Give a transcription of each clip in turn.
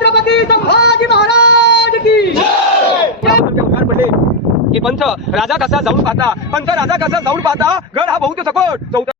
छत्रपती संभाजी महाराज की उद्गार पडले की पंथ राजा कसा जाऊन पाहता, पंथ राजा कसा जाऊन पाहता, गड हा बहुत सकट चौथा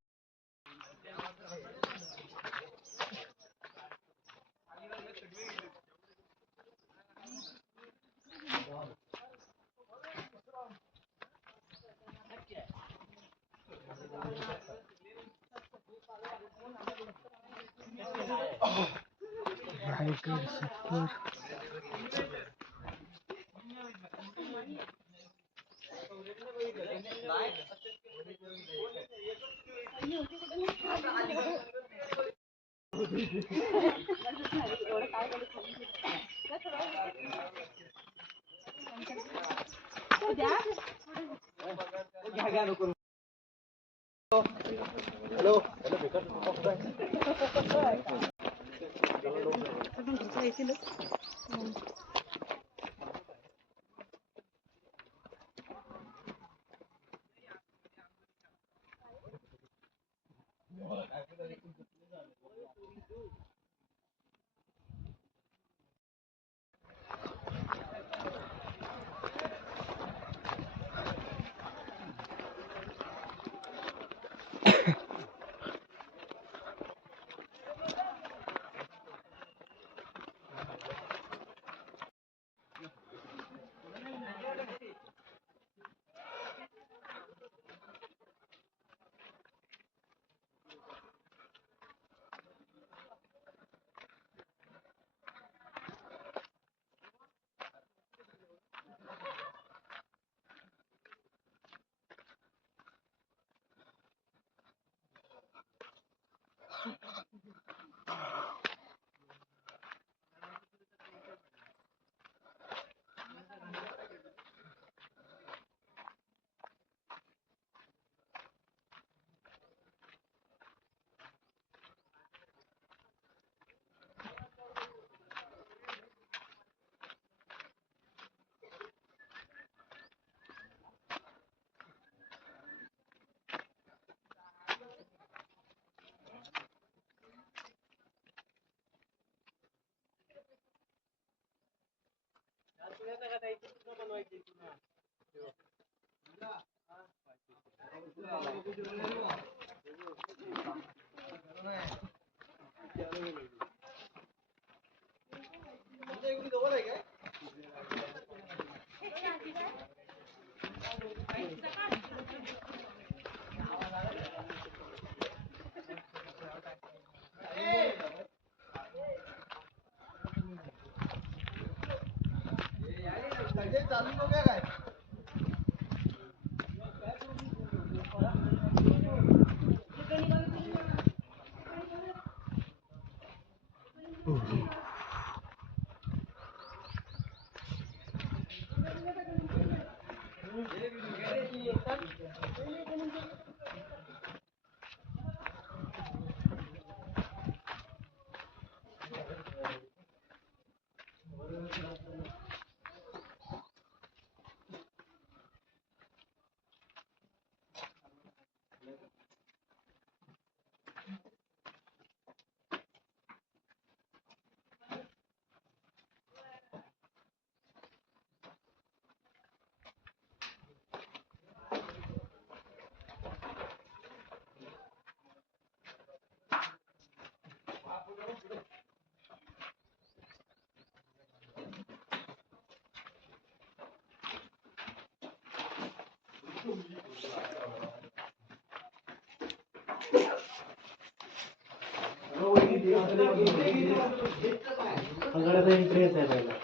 इंटरेस्ट आहे पहिला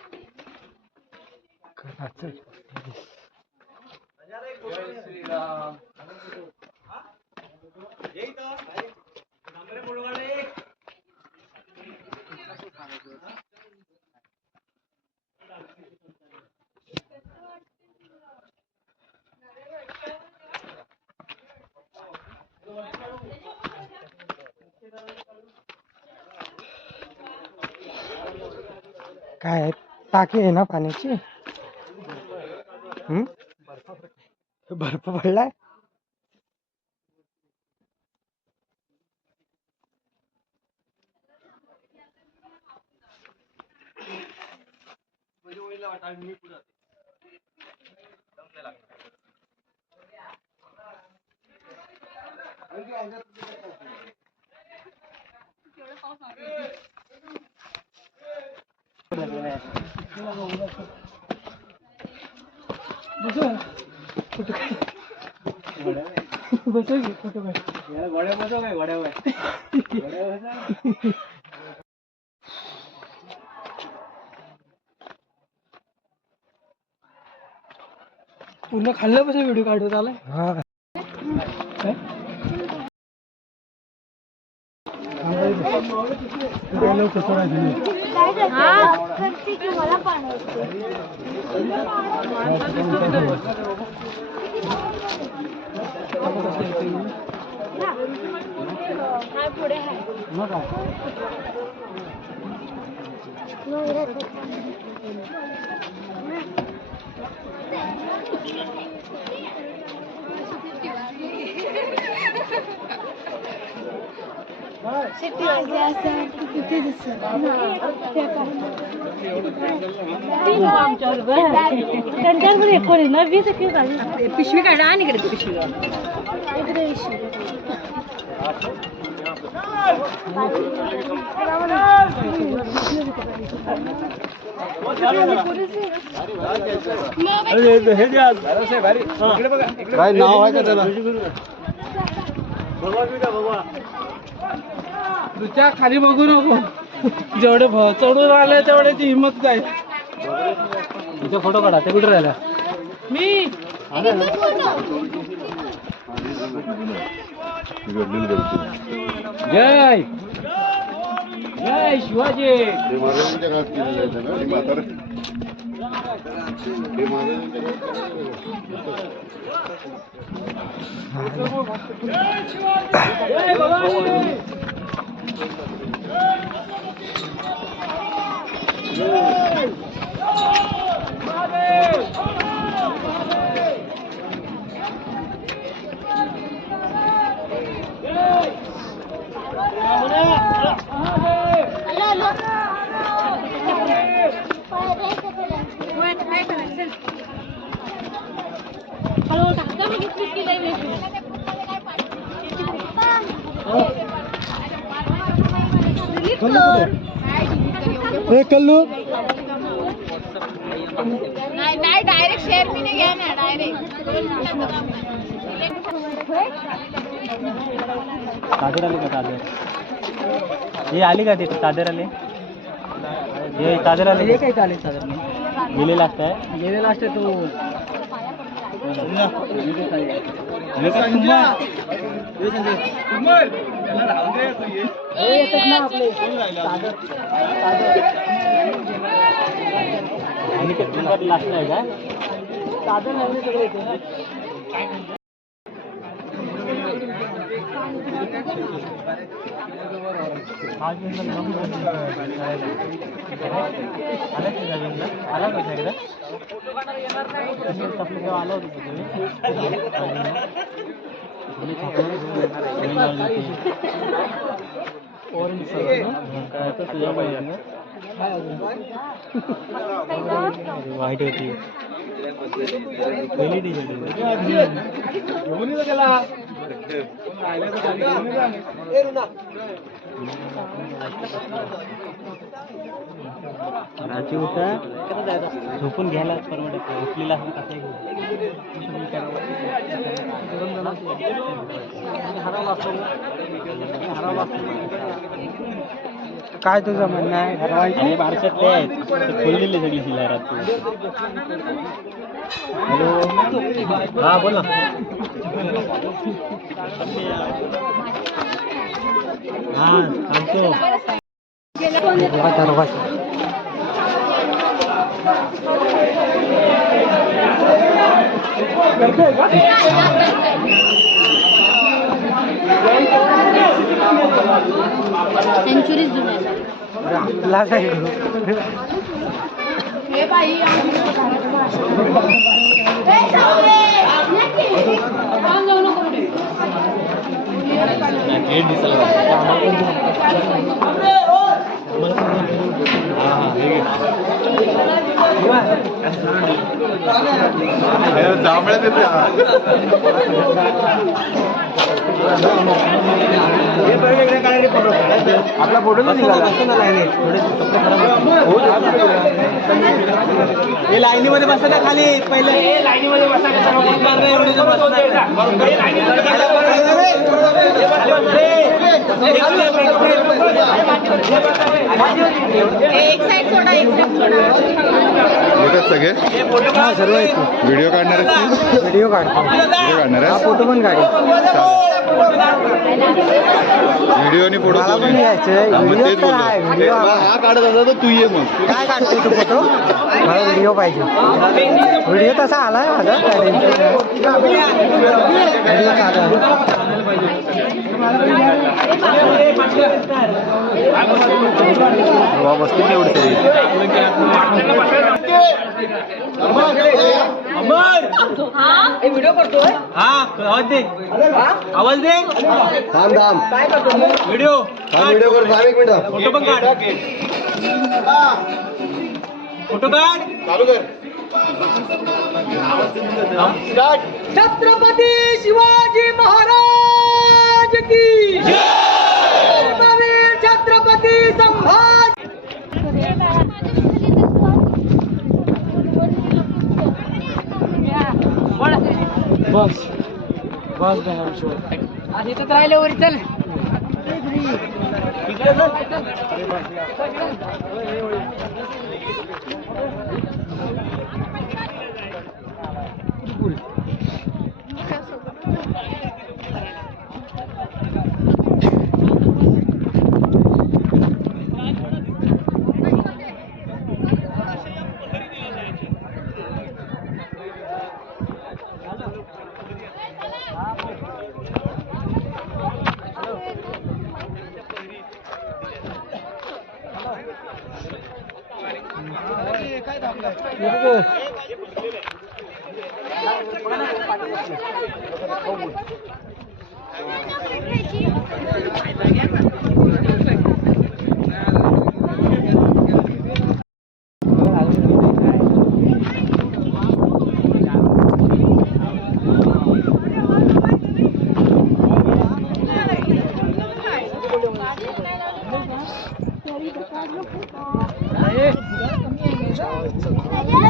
काय आहे? टाकी आहे ना पाण्याची? बर्फ पडलाय. पूर्ण खाल्ल्यापासून व्हिडिओ काढत आलाय. हा पुढे शेट्टी वाजले असं किती दिसत त्यांच्यावर कोणी ना 20 पिशवी काढा आणि इकडे पिशवी इकडे काय नाव आहे का त्याला? तुझ्या खाली बघू नको. जेवढे चढून आले तेवढ्याची हिंमत काय. तुझा फोटो काढा. ते कुठे राहिला? मी जय जय शिवाजी. कल्लू नाही डायरेक्ट शेअर मी नाही घ्या ना डायरेक्ट चादर आली का? चादर हे आली का? तिथे चादर आले. हे चादर आले. हे काय चालेल? चादर नाही गेलेला असताय. गेलेला असते तो. लास्ट आहे का? चादर नवीन सगळं येते ना. आला का एकदा? आला होता वाईट होती पहिली टी राची होता झोपून घ्यायला परवडत उठलेला असं कसं काय तुझं म्हणणं आहे? हरवायचे बारशातले आहेत खोललेले सगळी शिला रात्री. हॅलो हा बोल ना. हा सांगतो. सेंचुरी जुने लाज आहे. आपला फोटो हे लाईनीमध्ये बसा ना खाली पहिले लाईनीमध्ये येतात सगळे सर्व व्हिडिओ काढणार व्हिडिओ काढतो आहे फोटो पण काढू व्हिडिओ आणि फोटो मला पण यायचंय तेच बोललो हा काढत असा तर तू ये मग काय काढतो तू फोटो मला व्हिडिओ पाहिजे व्हिडिओ तसा आलाय माझा व्हिडिओ बसतील एवढं तरी व्हिडिओ करतोय हा आवाज दे आवाज दे थांब थांब व्हिडिओ व्हिडिओ कर थांब एक मिनिट फोटो पण काढ फोटो काढ चालू कर छत्रपती शिवाजी महाराज की जय छत्रपती संभाजी बस बस आधी तर राहिले वरी चल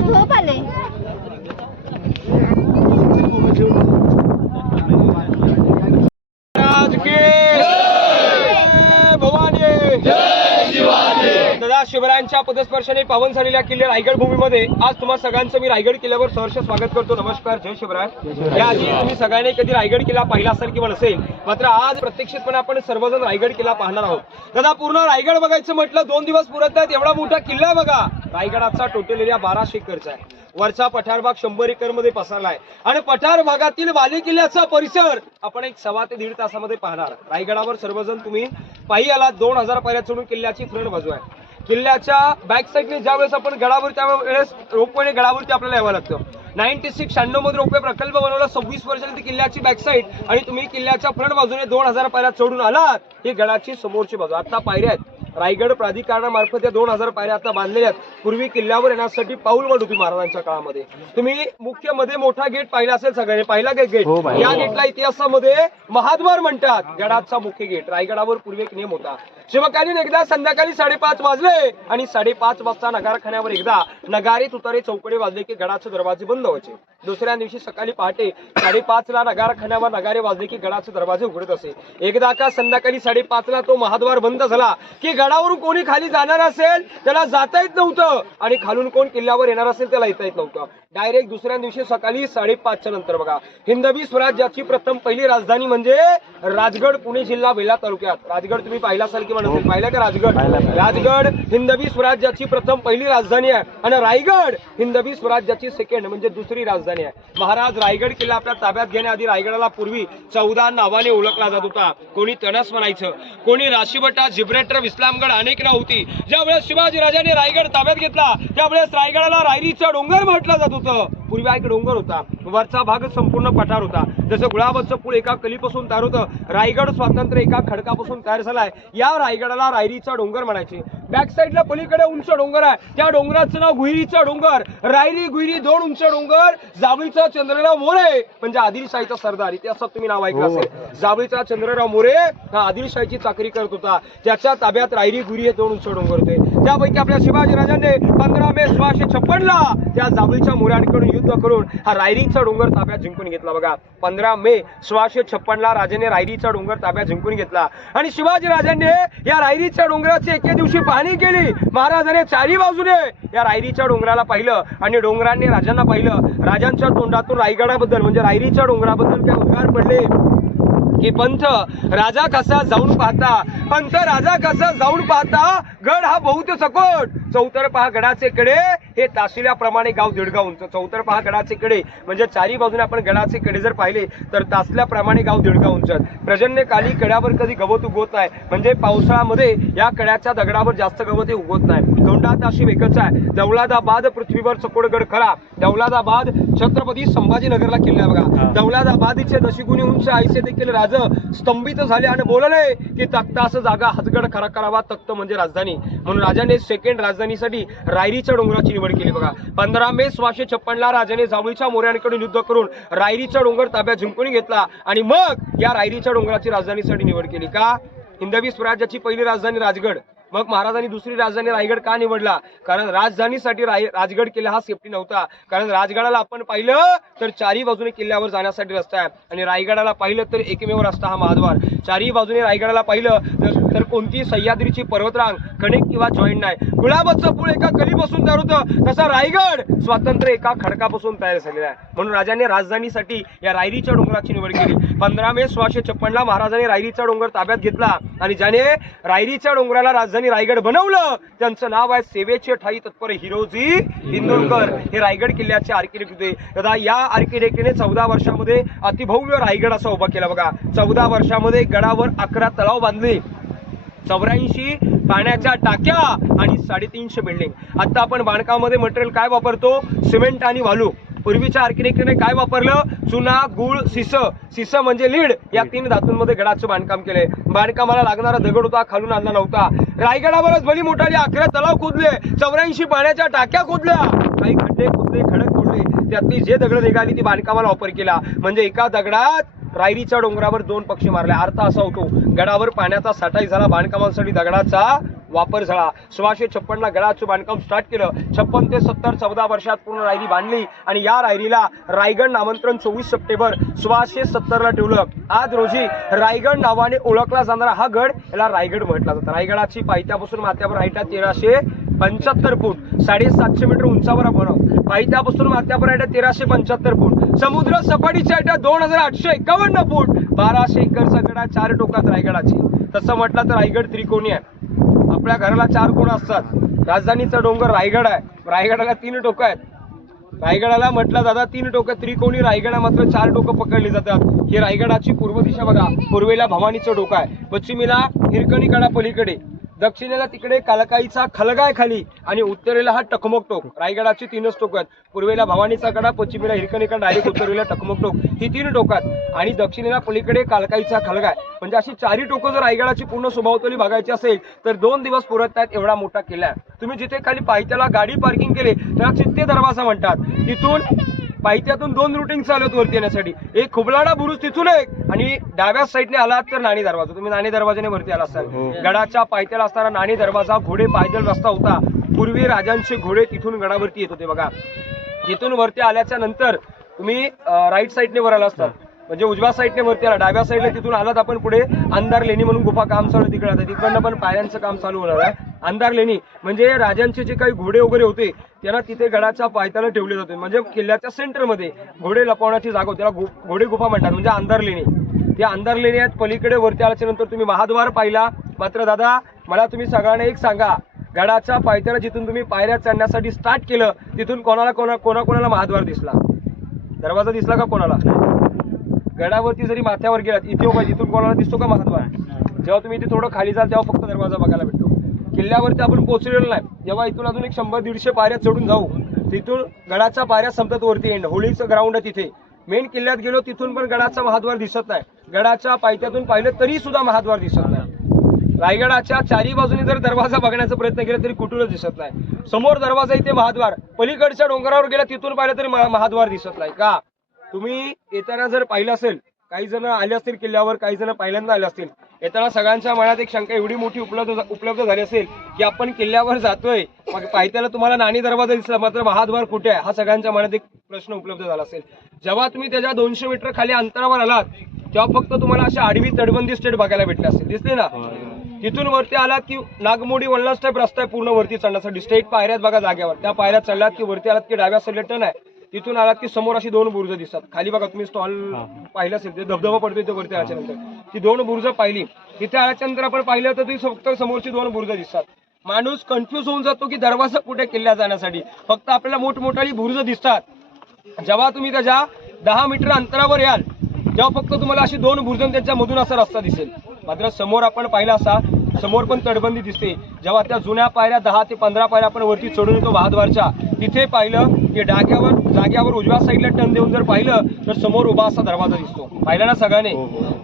झोप आले शिवरायांच्या पदस्पर्शाने पावन झालेल्या किल्ले रायगड भूमीमध्ये आज तुम्हा सगळ्यांचं मी रायगड किल्ल्यावर सहर्ष स्वागत करतो. नमस्कार, जय शिवराय. याआधी तुम्ही सगळ्यांनी कधी रायगड किल्ला पाहिला असेल किंवा नसेल, मात्र आज प्रत्यक्षितपणे आपण सर्वजण रायगड किल्ला पाहणार आहोत. दादा, पूर्ण रायगड बघायचं म्हटलं 2 दिवस पुरत नाहीत. एवढा मोठा किल्ला आहे बघा. रायगडाचा टोटल एरिया 1200 एकरचा आहे. वरचा पठार भाग 100 एकर मध्ये पसरलाय आणि पठार भागातील बाले किल्ल्याचा परिसर आपण एक 1.25 ते 1.5 तासामध्ये पाहणार. रायगडावर सर्वजण तुम्ही पायी आलात. 2000 पायऱ्या चढून किल्ल्याची फ्रंट बाजू आहे. किल्ल्याच्या बॅक साईडने ज्यावेळेस आपण गडावर त्यावेळेस रोपवेने गडावरती आपल्याला यावं लागतं. 96 मध्ये रोपवे प्रकल्प बनवला. 26 वर्षांची किल्ल्याची बॅक साईड आणि तुम्ही किल्ल्याच्या फ्रंट बाजूने 2000 पायऱ्या चढून आलात. ही गडाची समोरची बाजू. आता पायऱ्या आहेत. रायगड प्राधिकरणामार्फत या 2000 पायऱ्या आता बांधलेल्या आहेत. पूर्वी किल्ल्यावर येण्यासाठी पाऊलवाट होती महाराजांच्या काळामध्ये. तुम्ही मुख्य मध्ये मोठा गेट पाहिला असेल सगळ्यांनी. पाहिला गेट या गेटला इतिहासामध्ये महाद्वार म्हणतात. गडाचा मुख्य गेट. रायगडावर पूर्वी एक नियम होता. शिवकालीन एकदा संध्याकाळी 5:30 वाजले आणि 5:30 वाजता नगारखान्यावर एकदा नगारे तुतारे चौकडे वाजले की गडाचे दरवाजे बंद व्हायचे. दुसऱ्या दिवशी सकाळी पहाटे 5:30 ला नगारखान्यावर नगारे वाजले की गडाचे दरवाजे उघडत असे. एकदा का संध्याकाळी 5:30 ला तो महाद्वार बंद झाला की गडावरून कोणी खाली जाणार असेल त्याला जाता येत नव्हतं आणि खालून कोण किल्ल्यावर येणार असेल त्याला येता येत नव्हतं. डायरेक्ट दुसऱ्या दिवशी सकाळी 5:30 नंतर बघा, हिंदवी स्वराज्याची प्रथम पहिली राजधानी म्हणजे राजगड, पुणे जिल्हा, वेल्हा तालुक्यात. राजगड तुम्ही पाहिला असाल किंवा नसेल पाहिला का? राजगड हिंदवी स्वराज्याची प्रथम पहिली राजधानी आहे आणि रायगड हिंदवी स्वराज्याची सेकंड म्हणजे दुसरी राजधानी आहे. महाराज रायगड किल्ला आपल्या ताब्यात घेण्याआधी रायगडाला पूर्वी 14 नावाने ओळखला जात होता. कोणी तणस म्हणायचं, कोणी राशीबटा, जिब्रेटर, विस्लामगड अनेक नाव होती. ज्यावेळेस शिवाजी राजाने रायगड ताब्यात घेतला त्यावेळेस रायगडाला रायरीचा डोंगर म्हटलं जात होतं. पूर्वी एक डोंगर होता, वरचा भाग संपूर्ण पठार होता. जसं गुलाबाचं पूल एका कलीपासून तयार होतं, रायगड स्वातंत्र्य एका खडकापासून तयार झालाय. या रायगडाला रायरीचा डोंगर म्हणायचे. बॅक साईडला पलीकडे उंच डोंगर आहे, त्या डोंगराचं नाव गुहिरीचा डोंगर. रायरी गुहिरी दोन उंच डोंगर. जावळीचा चंद्रराव मोरे म्हणजे आदिलशाहीचा सरदार, इतिहासात तुम्ही नाव ऐकलं असेल. जावळीचा चंद्रराव मोरे हा आदिलशाहीची चाकरी करत होता, त्याच्या ताब्यात रायरी गुहिरी हे दोन उंच डोंगर होते. त्यापैकी आपल्या शिवाजीराजांनी 15 मे 1656 त्या जावळीच्या मोऱ्यांकडून युद्ध करून हा रायरीचा डोंगर ताब्यात जिंकून घेतला. बघा, 15 मे 1656 राजाने रायरीचा डोंगर ताब्यात जिंकून घेतला. आणि शिवाजीराजांनी या रायरीच्या डोंगराची एके दिवशी पाहणी केली. महाराजांनी चारी बाजूने या रायरीच्या डोंगराला पाहिलं आणि डोंगरांनी राजांना पाहिलं. राजांच्या तोंडातून रायगडाबद्दल म्हणजे रायरीच्या डोंगराबद्दल काय उद्गार पडले की पंथ राजा कसा जाऊन पाहता, पंथ राजा कसा जाऊन पाहता, गड हा बहुत सकोट. चौतर पहा गडाचे कडे हे तासल्याप्रमाणे गाव दीडगाव उंच. चौतर पहा गडाचे कडे म्हणजे चारी बाजूने आपण गडाचे कडे जर पाहिले तर तासल्याप्रमाणे गाव दीडगाव उंच. पर्जन्यकाली कड्यावर कधी गवत उगवत नाही, म्हणजे पावसाळ्यामध्ये या कड्याच्या दगडावर जास्त गवत उगवत नाही. तोंडात अशी एकच आहे, दौलताबाद पृथ्वीवर चकोडगड खरा. दौलताबाद छत्रपती संभाजीनगरला किल्ला बघा. दौलताबादचे दशिगुणी उंच आयसे देखील राज स्तंभित झाले आणि बोलले की तख्तास जागा हजगड खरा करावा. तख्त म्हणजे राजधानी, म्हणून राजाने सेकंड राजधानीसाठी रायरीच्या डोंगराची निवड केली. बघा, 15 मे 1656 राजाने जावळीच्या मोऱ्यांकडून युद्ध करून रायरीचा डोंगर ताब्यात जिंकून घेतला आणि मग या रायरीच्या डोंगराची राजधानीसाठी निवड केली. का? हिंदवी स्वराज्याची पहिली राजधानी राजगड, मग महाराजांनी दुसरी राजधानी रायगड का निवडला? कारण राजधानीसाठी राजगड किल्ला हा सेफ्टी नव्हता. कारण राजगडाला आपण पाहिलं तर चारी बाजूने किल्ल्यावर जाण्यासाठी रस्ता आहे आणि रायगडाला पाहिलं तर एकमेव रस्ता हा महाद्वार. चारी बाजूने रायगडाला पाहिलं तर कोणती सह्याद्रीची पर्वतरांग कणिक किंवा जॉईंट नाही. गुलाबाचं पूल एका कलीपासून तयार होतं, तसा रायगड स्वातंत्र्य एका खडकापासून तयार झालेला आहे. म्हणून राजाने राजधानीसाठी या रायरीच्या डोंगराची निवड केली. 15 मे 1656 महाराजांनी रायरीचा डोंगर ताब्यात घेतला आणि ज्याने रायरीच्या डोंगराला राजधानी रायगड बनवलं त्यांचं नाव आहे सेवेचे ठाई तत्पर हिरोजी इंदोरकर. हे रायगड किल्ल्याचे आर्किटेक्ट होते. दादा या आर्किटेक्टने 14 वर्षामध्ये अतिभव्य रायगड असा उभा केला. बघा, 14 वर्षामध्ये गडावर 11 तलाव बांधले, 84 पाण्याच्या टाक्या आणि 350 बिल्डिंग. आता आपण बांधकामामध्ये मटेरियल काय वापरतो? सिमेंट आणि वाळू. पूर्वीच्या आर्किटेक्टने काय वापरलं? चुना, गुळ, शिस म्हणजे लीड या 3 धातूंमध्ये गडाचं बांधकाम केले. बांधकामाला लागणारा दगड होता, खालून आणला नव्हता. रायगडावरच भली मोठाले 11 तलाव खोदले, 84 पाण्याच्या टाक्या खोदल्या, काही खड्डे खोदले, खडक तोडले, त्यातली जे दगड निघाली ती बांधकामाला वापर केला. म्हणजे एका दगडात रायरीच्या डोंगरावर 2 पक्षी मारले. अर्थ असा होतो, गडावर पाण्याचा साठाही झाला, बांधकामासाठी दगडाचा वापर झाला. 1656 गडाचं बांधकाम स्टार्ट केलं. 56 ते 70 14 वर्षात पूर्ण रायरी बांधली आणि या रायरीला रायगड नामांतरण 24 सप्टेंबर 1670 ला ठेवलं. आज रोजी रायगड नावाने ओळखला जाणारा हा गड याला रायगड म्हटला जातं. रायगडाची पायथ्यापासून माथ्यावर हाईट 1375 फूट, 750 मीटर उंचावर बनव. पायथ्यापासून माथ्यावर हाईट 1375 फूट, समुद्र सपाटीची हाईट 2851 फूट, 1200 एकरचा गड आहे. 4 टोकात रायगडाची. तसं म्हटलं तर रायगड त्रिकोणी आहे. आपल्या घराला 4 कोण असतात. राजधानीचा डोंगर रायगड आहे, रायगडाला 3 टोकं आहेत. रायगडाला म्हटलं दादा 3 टोकं त्रिकोणी, रायगडा मात्र 4 टोकं पकडली जातात. ही रायगडाची पूर्व दिशा बघा. पूर्वेला भवानीचं डोकं आहे, पश्चिमेला हिरकणीकडा पलीकडे, दक्षिणेला तिकडे कालकाईचा खलगाय खाली आणि उत्तरेला हा टकमक टोक. रायगडाची 3च टोकं आहेत. पूर्वेला भवानीचा कडा, पश्चिमेला हिरकणीकडा, डायरेक्ट उत्तरेला टकमक टोक, ही 3 टोकात आणि दक्षिणेला पलीकडे कालकाईचा खलगाय. म्हणजे अशी 4 टोकं जर रायगडाची पूर्ण स्वभावतली बघायची असेल तर 2 दिवस पुरत आहेत. एवढा मोठा किल्ला आहे. तुम्ही जिथे खाली पायथ्याला गाडी पार्किंग केली त्याला चित्ते दरवाजा म्हणतात. तिथून पायथ्यातून 2 रुटिंग चालू आहेत वरती येण्यासाठी. एक खुबलाडा बुरुज तिथून एक आणि डाव्या साईडने आलात तर नाणी दरवाजा. तुम्ही नाणी दरवाजाने वरती आला असाल. गडाच्या पायथ्याला असताना नाणी दरवाजा, घोडे पायदळ रस्ता होता. पूर्वी राजांचे घोडे तिथून गडावरती येत होते. बघा, तिथून वरती आल्याच्या नंतर तुम्ही राईट साईडने वर आला असतात, म्हणजे उजव्या साईडने वरती आला. डाव्या साईडला तिथून आलात आपण पुढे अंधार लेणी म्हणून गुफा काम चालू तिकडे आहे. तिकडनं पण पायऱ्यांचं काम चालू होणार आहे. अंधार लेणी म्हणजे राजांचे जे काही घोडे वगैरे होते त्यांना तिथे गडाच्या पायथ्याला ठेवले जाते. म्हणजे किल्ल्याच्या सेंटरमध्ये घोडे लपवण्याची जागा होती, त्याला घोडे गुफा म्हणतात, म्हणजे अंधार लेणी. त्या अंधार लेणी आहेत. पलीकडे वरती आल्याच्या नंतर तुम्ही महाद्वार पाहिला. मात्र दादा मला तुम्ही सगळ्यांना एक सांगा, गडाच्या पायथ्याला जिथून तुम्ही पायऱ्या चढण्यासाठी स्टार्ट केलं तिथून कोणाला महाद्वार दिसला? दरवाजा दिसला का कोणाला? गडावरती जरी माथ्यावर गेलात इथे उभा, तिथून कोणाला दिसतो का महाद्वार? जेव्हा तुम्ही इथे थोडं खाली जाल तेव्हा फक्त दरवाजा बघायला भेटतो. किल्ल्यावरती आपण पोहोचलेलो नाही. जेव्हा इथून अजून एक 100-150 पायऱ्या चढून जाऊ तिथून गडाच्या पायऱ्या संपतात वरती एंड होळीचं ग्राउंड आहे तिथे. मेन किल्ल्यात गेलो तिथून पण गडाचा महाद्वार दिसत नाही. गडाच्या पायथ्यातून पाहिलं तरी सुद्धा महाद्वार दिसत नाही. रायगडाच्या चारी बाजूने जर दरवाजा बघण्याचा प्रयत्न केला तरी कुठूनच दिसत नाही. समोर दरवाजा इथे महाद्वार, पलीकडच्या डोंगरावर गेला तिथून पाहिलं तरी महाद्वार दिसत नाही. का तुम्ही येताना जर पाहिलं असेल, काही जण आले असतील किल्ल्यावर, काही जण पहिल्यांदा आले असतील, येताना सगळ्यांच्या मनात एक शंका एवढी मोठी उपलब्ध झाली असेल की आपण किल्ल्यावर जातोय, मग पायथ्याला तुम्हाला नाणी दरवाजा दिसला मात्र महाद्वार कुठे आहे, हा सगळ्यांच्या मनात एक प्रश्न उपलब्ध झाला असेल. जेव्हा तुम्ही त्याच्या 200 मीटर खाली अंतरावर आलात तेव्हा फक्त तुम्हाला अशा आडवी तटबंदी स्टेट बघायला भेटले असतील, दिसले ना. तिथून वरती आलात की नागमोडी वळणाच टाईप रस्ता आहे पूर्ण वरती चढण्यासाठी. स्टेट पायऱ्यात बघा जागेवर, त्या पायऱ्यात चढलात की वरती आलात की डाव्या साईडला टर्न आहे. तिथून आलात की समोर अशी 2 बुर्ज दिसतात. खाली बघा तुम्ही स्टॉल पाहिलं असेल, ते धबधबा पडतो इथे वरती आल्याच्या नंतर. ती 2 बुर्ज पाहिली, तिथे आल्याच्या नंतर आपण पाहिलं तर ती फक्त समोरची 2 बुर्ज दिसतात. माणूस कन्फ्युज होऊन जातो की दरवाजा कुठे किल्ल्या जाण्यासाठी. फक्त आपल्याला मोठमोठाली बुर्ज दिसतात. जेव्हा तुम्ही त्याच्या 10 मीटर अंतरावर याल तेव्हा फक्त तुम्हाला अशी 2 बुर्ज त्यांच्या मधून असा रस्ता दिसेल. मात्र समोर आपण पाहिला असा समोर पण तटबंदी दिसते. जेव्हा त्या जुन्या पायऱ्या 10 ते 15 पायऱ्या आपण वरती चढून येतो महाद्वारच्या, तिथे पाहिलं की जाग्यावर उजव्या साईडला टर्न देऊन जर पाहिलं तर समोर उभा असा दरवाजा दिसतो. पाहिला ना सगळ्यांनी.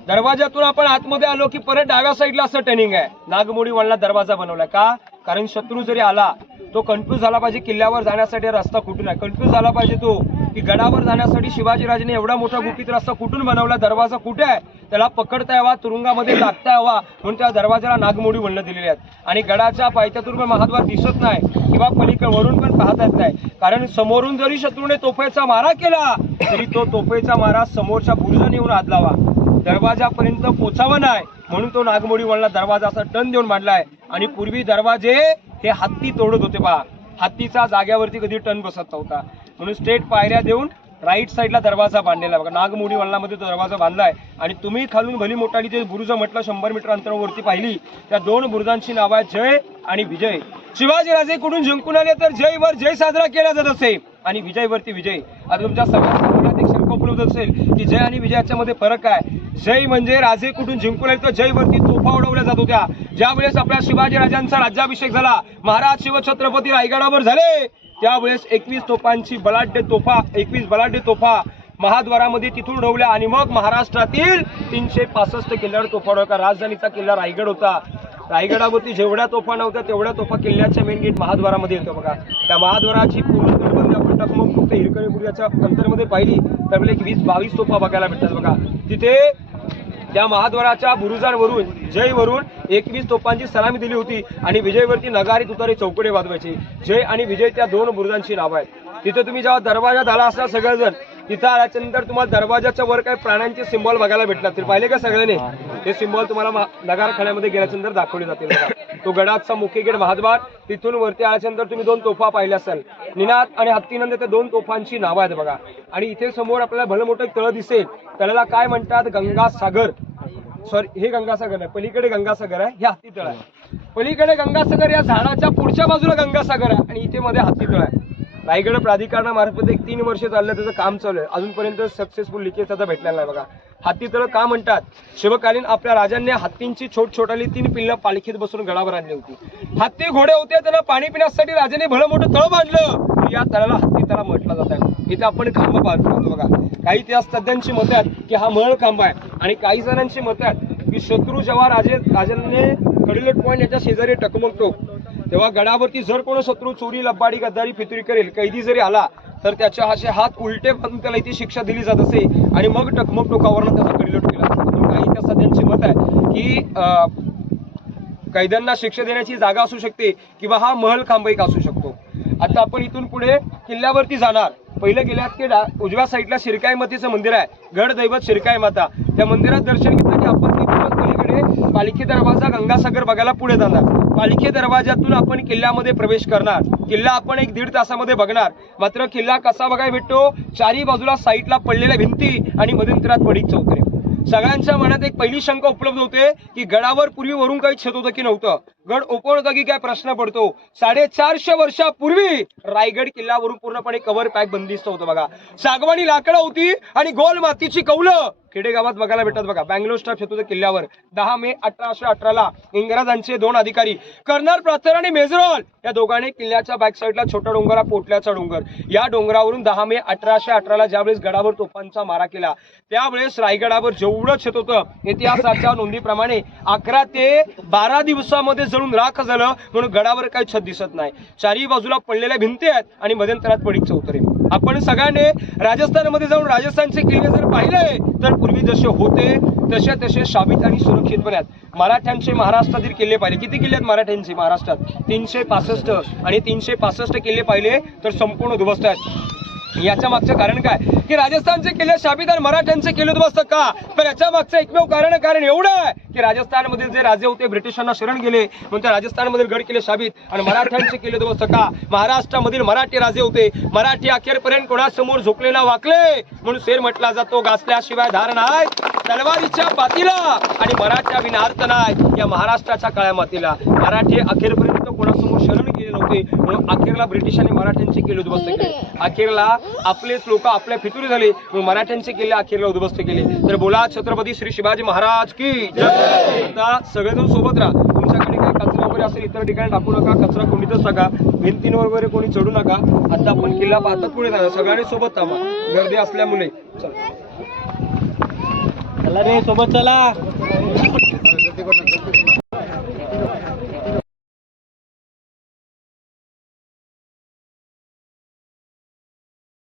दरवाजातून आपण आतमध्ये आलो की परत डाव्या साईडला असं टर्निंग आहे. नागमोडी वळणात दरवाजा बनवलाय. का? कारण शत्रू जरी आला तो कन्फ्यूज झाला पाहिजे किल्ल्यावर जाण्यासाठी रस्ता कुठून आहे. कन्फ्यूज झाला पाहिजे तो की गडावर जाण्यासाठी शिवाजीराजांनी एवढा मोठा गुपित रस्ता कुठून बनवला, दरवाजा कुठे आहे, त्याला पकडता यावा, तुरुंगामध्ये टाकता यावा म्हणून त्या दरवाजाला नागमोडी वळणं दिलेली आहेत. आणि गडाच्या पायथ्यातून पण महाद्वार दिसत नाही किंवा पलीकडवरून पण पाहता येत नाही. कारण समोरून जरी शत्रूने तोफेचा मारा केला तरी तो तोफेचा मारा समोरच्या बुर्जाने येऊन आदलावा, दरवाजापर्यंत पोचावा नाही म्हणून तो नागमोडी वळणा दरवाजा असा टर्न देऊन मांडलाय. आणि पूर्वी दरवाजे हे हत्ती तोडत होते पहा. हत्तीचा जाग्यावरती कधी टर्न बसत नव्हता म्हणून स्ट्रेट पायऱ्या देऊन राईट साईडला दरवाजा बांधलेला बघा. नागमोडी वळणामध्ये तो दरवाजा बांधलाय. आणि तुम्ही खालून भली मोठाली जे बुरुज म्हटलं 100 मीटर अंतरावरती पाहिली, त्या 2 बुरुजांची नावं आहेत जय आणि विजय. शिवाजीराजे कुठून जिंकून आले तर जयवर जय साजरा केला जात असे आणि विजयवरती विजय. आता तुमच्या सगळ्यांच्या मनात एक शंका उपलब्ध असेल की जय आणि विजयाच्या मध्ये फरक आहे. जय म्हणजे राजे कुठून जिंकून आले तर जयवरती तोफा उडवल्या जात होत्या. ज्यावेळेस आपल्या शिवाजीराजांचा राज्याभिषेक झाला, महाराज शिवछत्रपती रायगडावर झाले, त्यावेळेस 21 तोफांची बलाढ्य तोफा 21 बलाढ्य तोफा महाद्वारामध्ये तिथून उडवल्या. आणि मग महाराष्ट्रातील 365 किल्ल्यावर तोफा उडवल्या. राजधानीचा किल्ला रायगड होता. रायगडावरती जेवढ्या तोफा नव्हत्या तेवढ्या तोफा किल्ल्याच्या मेन गेट महाद्वारामध्ये येतो बघा. त्या महाद्वाराची पूर्ण तटबंदी आपण टकमक फक्त हिरकणीपुराच्या अंतरमध्ये पाहिली तर 20-22 तोफा बघायला भेटतात बघा. तिथे त्या महाद्वाराच्या बुरुजांवरून जयवरून 21 तोफांची सलामी दिली होती आणि विजयवरती नगारी तुतारी चौकडे वाजवायचे. जय आणि विजय त्या 2 बुरुजांची नावं आहेत. तिथे तुम्ही जेव्हा दरवाजात आला असता सगळेजण, तिथं आल्याच्या नंतर तुम्हाला दरवाजाच्या वर काही प्राण्यांचे सिम्बॉल बघायला भेटतात. तर पाहिले का सगळ्यांनी? ते सिम्बॉल तुम्हाला नगारखान्यामध्ये गेल्याच्या नंतर दाखवले जातील. तो गडाचा मुख्य गेट महाद्वार, तिथून वरती आल्याच्या नंतर तुम्ही 2 तोफा पाहिल्या असाल. निनाद आणि हत्तीनंद त्या 2 तोफांची नावं आहेत बघा. आणि इथे समोर आपल्याला भलं मोठं तळ दिसेल. तळाला काय म्हणतात? गंगासागर. सॉरी, हे गंगासागर आहे, पलीकडे गंगासागर आहे, हे हत्ती तळ आहे. पलीकडे गंगासागर, या झाडाच्या पुढच्या बाजूला गंगासागर आहे आणि इथे मध्ये हत्ती तळ आहे. रायगड प्राधिकरणामार्फत 3 वर्ष चाललं त्याचं काम चालू आहे. अजूनपर्यंत सक्सेसफुल लिकेज त्याचा भेटलेला नाही बघा. हत्ती तळ का म्हणतात? शिवकालीन आपल्या राजांनी हत्तींची छोटी 3 पिल्लं पालखीत बसून गडावर आणली होती. हत्ती घोडे होते, त्यांना पाणी पिण्यासाठी राजाने भलं मोठं तळ बांधलं. या तळाला हत्ती तळा म्हटलं जात आहे. इथे आपण खांब पाहतो बघा. काही इतिहास तज्ञांची मतं आहेत की हा मळ खांब आहे आणि काही जणांची मतं आहेत की शत्रू जेव्हा राजाने कडिलेट पॉईंट याच्या शेजारी टकमकतो तेव्हा गडावरती जर कोण शत्रू चोरी लब्बाडी गद्दारी फितुरी करेल, कैदी जरी आला तर त्याच्या असे हात उलटे बांधून त्याला इथे शिक्षा दिली जात असे आणि मग टकमक टोकावरनं त्याचा कडिलेट केला. काही त्या सध्यांची मत आहे की कैद्यांना शिक्षा देण्याची जागा असू शकते किंवा हा महल खांब एक असू शकतो. आता आपण इथून पुढे किल्ल्यावरती जाणार. पहिलं गेल्यात की उजव्या साईडला शिरकाई मातेचं मंदिर आहे, गड दैवत शिरकाई माता. त्या मंदिरात दर्शन घेतलं की आपण तिथूनच पलीकडे पालखी दरवाजा गंगासागर बघायला पुढे जाणार. पालखी दरवाजातून आपण किल्ल्यामध्ये प्रवेश करणार. किल्ला आपण 1-1.5 तासामध्ये बघणार. मात्र किल्ला कसा बघायला भेटतो? चारी बाजूला साईडला पडलेल्या भिंती आणि मध्यंतरात पडीक चौतरे. सगळ्यांच्या मनात एक पहिली शंका उपलब्ध होते की गडावर पूर्वी वरून काही छत होतं की नव्हतं. गड ओपवता की काय प्रश्न पडतो. 450 वर्षापूर्वी रायगड किल्ल्यावरून पूर्णपणे कव्हर पॅक बंदिस्त होतं बघा. सागवानी लाकडं होती आणि गोल मातीची कौलं खेडेगावात बघायला भेटतात बघा. बँगलोर स्टाफ येतो किल्ल्यावर 10 मे 1818 इंग्रजांचे 2 अधिकारी कर्नल प्रातर आणि मेजरॉल या दोघांनी किल्ल्याच्या बॅक साईडला छोटा डोंगर हा पोटल्याचा डोंगर, या डोंगरावरून 10 मे 1818 ज्यावेळेस गडावर तोफांचा मारा केला त्यावेळेस रायगडावर जेवढं छत होतं इतिहासाच्या नोंदीप्रमाणे 11 ते 12 दिवसामध्ये जळून राख झालं म्हणून गडावर काही छत दिसत नाही. चारही बाजूला पडलेल्या भिंती आहेत आणि मध्यंतरात पडीक चौतरे. आपण सगळ्यांनी राजस्थानमध्ये जाऊन राजस्थानचे किल्ले जर पाहिले तर पूर्वी जसे होते तसे तसे शाबित आणि सुरक्षित पण आहेत. मराठ्यांचे महाराष्ट्रातील किल्ले पाहिले, किती किल्ले आहेत मराठ्यांचे महाराष्ट्रात? 365 आणि 365 किल्ले पाहिले तर संपूर्ण उद्ध्वस्त आहेत. याच्या मागचं कारण काय की राजस्थानचे किल्ले शाबित आणि मराठ्यांचे किल्ले उद्ध्वस्त का? तर याच्या मागचं एकमेव कारण एवढं आहे की राजस्थानमधील जे राजे होते ब्रिटिशांना शरण गेले म्हणून त्या राजस्थानमधील गड किल्ले शाबित आणि मराठ्यांचे किल्ले उद्ध्वस्त का? महाराष्ट्रामधील मराठी राजे होते, मराठी अखेरपर्यंत कोणासमोर झोकलेला वाकले म्हणून शेर म्हटला जातो घासल्याशिवाय धार नाही तलवारीच्या पातीला आणि मराठ्या विनार्थ नाही या महाराष्ट्राच्या काळ्या मातीला. मराठी अखेरपर्यंत कोणासमोर शरण गेले नव्हते म्हणून अखेरला ब्रिटिशांनी मराठ्यांचे किल्ले उद्ध्वस्त केले. अखेरला आपलेच लोक आपल्या फितुरी झाले म्हणून मराठ्यांचे किल्ले अखेरला उद्ध्वस्त केले. तर बोला छत्रपती श्री शिवाजी महाराज की जय. आता सगळेजण सोबत राहा. तुमच्याकडे काही कचरा वगैरे असेल इतर ठिकाणी टाकू नका, कचरा कोणीतच टाका, भिंतींवर वगैरे कोणी चढू नका. आता आपण किल्ला पाहतात पुढे जाणार, सगळ्यांनी सोबत थांबा गर्दी असल्यामुळे. चला रे सोबत चला.